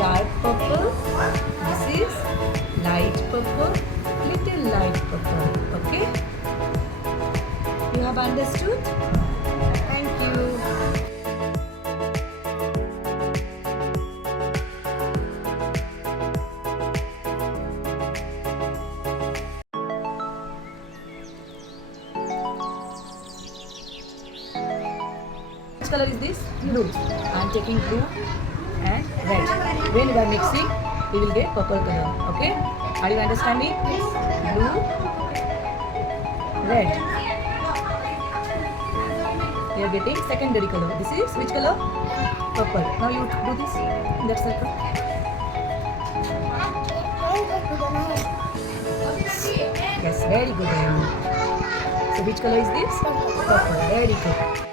dark purple. This is light purple, little light purple. Okay? You have understood? Thank you. Which color is this? Blue. I am taking blue and red. When we are mixing, we will get purple color. Okay? Are you understanding? Blue, red. We are getting secondary color. This is which color? Purple. Now you do this in that circle. Yes, very good. So which color is this? Purple. Very good.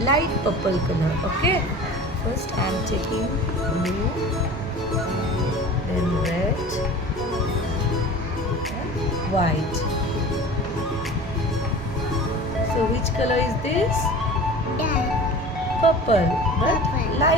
Light purple color. Okay, first I am taking blue, then red and white. So which color is this? Dark Purple, but Purple. light